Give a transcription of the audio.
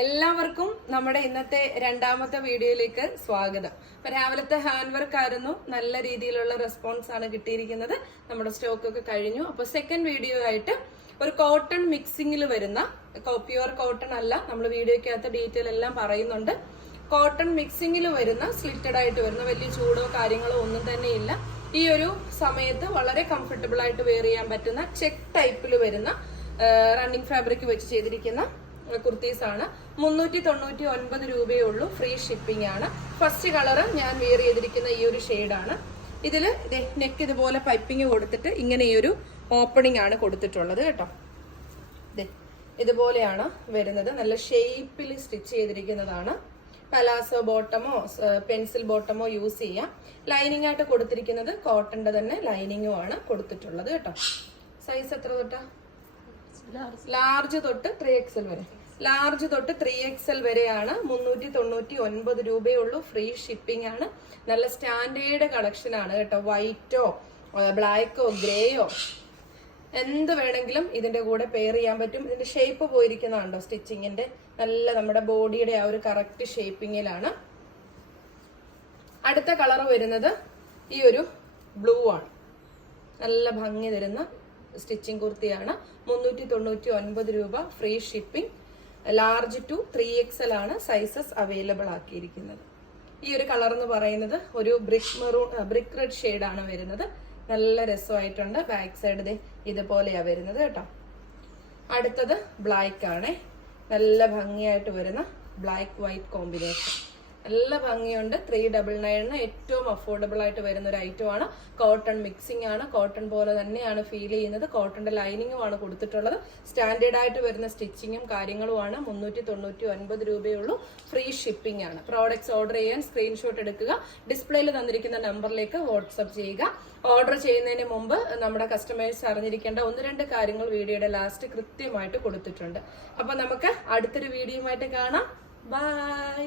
എല്ലാവർക്കും നമ്മുടെ ഇന്നത്തെ രണ്ടാമത്തെ വീഡിയോയിലേക്ക് സ്വാഗതം. അപ്പൊ രാവിലത്തെ ഹാൻഡ് വർക്ക് ആയിരുന്നു. നല്ല രീതിയിലുള്ള റെസ്പോൺസ് ആണ് കിട്ടിയിരിക്കുന്നത്. നമ്മുടെ സ്റ്റോക്ക് ഒക്കെ കഴിഞ്ഞു. അപ്പൊ സെക്കൻഡ് വീഡിയോ ആയിട്ട് ഒരു കോട്ടൺ മിക്സിംഗിൽ വരുന്ന പ്യുവർ കോട്ടൺ അല്ല നമ്മൾ വീഡിയോക്കകത്ത് ഡീറ്റെയിൽ എല്ലാം പറയുന്നുണ്ട്. കോട്ടൺ മിക്സിംഗിൽ വരുന്ന സ്ലിറ്റഡ് ആയിട്ട് വരുന്ന വലിയ ചൂടോ കാര്യങ്ങളോ ഒന്നും തന്നെ ഇല്ല. ഈ ഒരു സമയത്ത് വളരെ കംഫർട്ടബിൾ ആയിട്ട് വെയർ ചെയ്യാൻ പറ്റുന്ന ചെക്ക് ടൈപ്പിൽ വരുന്ന റണ്ണിങ് ഫാബ്രിക് വെച്ച് ചെയ്തിരിക്കുന്ന കുർത്തീസ് ആണ് മുന്നൂറ്റി തൊണ്ണൂറ്റി ഒൻപത് രൂപയേ ഉള്ളൂ ഫ്രീ ഷിപ്പിംഗ് ആണ്. ഫസ്റ്റ് കളർ ഞാൻ വെയർ ചെയ്തിരിക്കുന്ന ഈ ഒരു ഷെയ്ഡാണ് ഇതിൽ നെക്ക് ഇതുപോലെ പൈപ്പിംഗ് കൊടുത്തിട്ട് ഇങ്ങനെ ഈ ഒരു ഓപ്പണിംഗ് ആണ് കൊടുത്തിട്ടുള്ളത് കേട്ടോ. ഇതുപോലെയാണ് വരുന്നത്. നല്ല ഷേപ്പിൽ സ്റ്റിച്ച് ചെയ്തിരിക്കുന്നതാണ്. പലാസോ ബോട്ടമോ പെൻസിൽ ബോട്ടമോ യൂസ് ചെയ്യാം. ലൈനിങ് ആയിട്ട് കൊടുത്തിരിക്കുന്നത് കോട്ടന്റെ തന്നെ ലൈനിങ്ങും ആണ് കൊടുത്തിട്ടുള്ളത് കേട്ടോ. സൈസ് എത്ര തൊട്ടാ? ലാർജ് തൊട്ട് ത്രീ എക്സൽ വരെ. ലാർജ് തൊട്ട് ത്രീ എക്സൽ വരെയാണ് മുന്നൂറ്റി തൊണ്ണൂറ്റി ഒൻപത് രൂപയുള്ളൂ. ഫ്രീ ഷിപ്പിംഗ് ആണ്. നല്ല സ്റ്റാൻഡേർഡ് കളക്ഷൻ ആണ് കേട്ടോ. വൈറ്റോ ബ്ലാക്കോ ഗ്രേയോ എന്ത് വേണമെങ്കിലും ഇതിന്റെ കൂടെ പെയർ ചെയ്യാൻ പറ്റും. ഇതിന്റെ ഷേപ്പ് പോയിരിക്കുന്നതാണ്ടോ സ്റ്റിച്ചിങ്ങിന്റെ നല്ല നമ്മുടെ ബോഡിയുടെ ആ ഒരു കറക്റ്റ് ഷേപ്പിങ്ങിലാണ് അടുത്ത കളർ വരുന്നത് ഈ ഒരു ബ്ലൂ ആണ്. നല്ല ഭംഗി തരുന്ന സ്റ്റിച്ചിങ് കുർത്തിയാണ്. മുന്നൂറ്റി തൊണ്ണൂറ്റി ഒൻപത് രൂപ free shipping. Large two three XL ആണ് സൈസസ് അവൈലബിൾ ആക്കിയിരിക്കുന്നത്. ഈ ഒരു കളർ എന്ന് പറയുന്നത് ഒരു ബ്രിക് മെറൂൺ ബ്രിക് റെഡ് ഷെയ്ഡാണ് വരുന്നത്. നല്ല രസമായിട്ടുണ്ട്. ബാക്ക് സൈഡ് ദേ ഇതുപോലെയാ വരുന്നത് കേട്ടോ. അടുത്തത് ബ്ലാക്ക് ആണ്. നല്ല ഭംഗിയായിട്ട് വരുന്ന ബ്ലാക്ക് വൈറ്റ് കോമ്പിനേഷൻ. നല്ല ഭംഗിയുണ്ട്. ത്രീ ഡബിൾ നയണിന് ഏറ്റവും അഫോർഡബിൾ ആയിട്ട് വരുന്ന ഒരു ഐറ്റം ആണ്. കോട്ടൺ മിക്സിംഗ് ആണ്. കോട്ടൺ പോലെ തന്നെയാണ് ഫീൽ ചെയ്യുന്നത്. കോട്ടന്റെ ലൈനിങ്ങും ആണ് കൊടുത്തിട്ടുള്ളത്. സ്റ്റാൻഡേർഡ് ആയിട്ട് വരുന്ന സ്റ്റിച്ചിങ്ങും കാര്യങ്ങളുമാണ് മുന്നൂറ്റി തൊണ്ണൂറ്റി ഒൻപത് രൂപയുള്ളൂ. ഫ്രീ ഷിപ്പിംഗ് ആണ്. പ്രോഡക്ട്സ് ഓർഡർ ചെയ്യാൻ സ്ക്രീൻഷോട്ട് എടുക്കുക. ഡിസ്പ്ലേയിൽ തന്നിരിക്കുന്ന നമ്പറിലേക്ക് വാട്സപ്പ് ചെയ്യുക. ഓർഡർ ചെയ്യുന്നതിന് മുമ്പ് നമ്മുടെ കസ്റ്റമേഴ്സ് അറിഞ്ഞിരിക്കേണ്ട ഒന്ന് രണ്ട് കാര്യങ്ങൾ വീഡിയോയുടെ ലാസ്റ്റ് കൃത്യമായിട്ട് കൊടുത്തിട്ടുണ്ട്. അപ്പൊ നമുക്ക് അടുത്തൊരു വീഡിയോയുമായിട്ട് കാണാം. ബൈ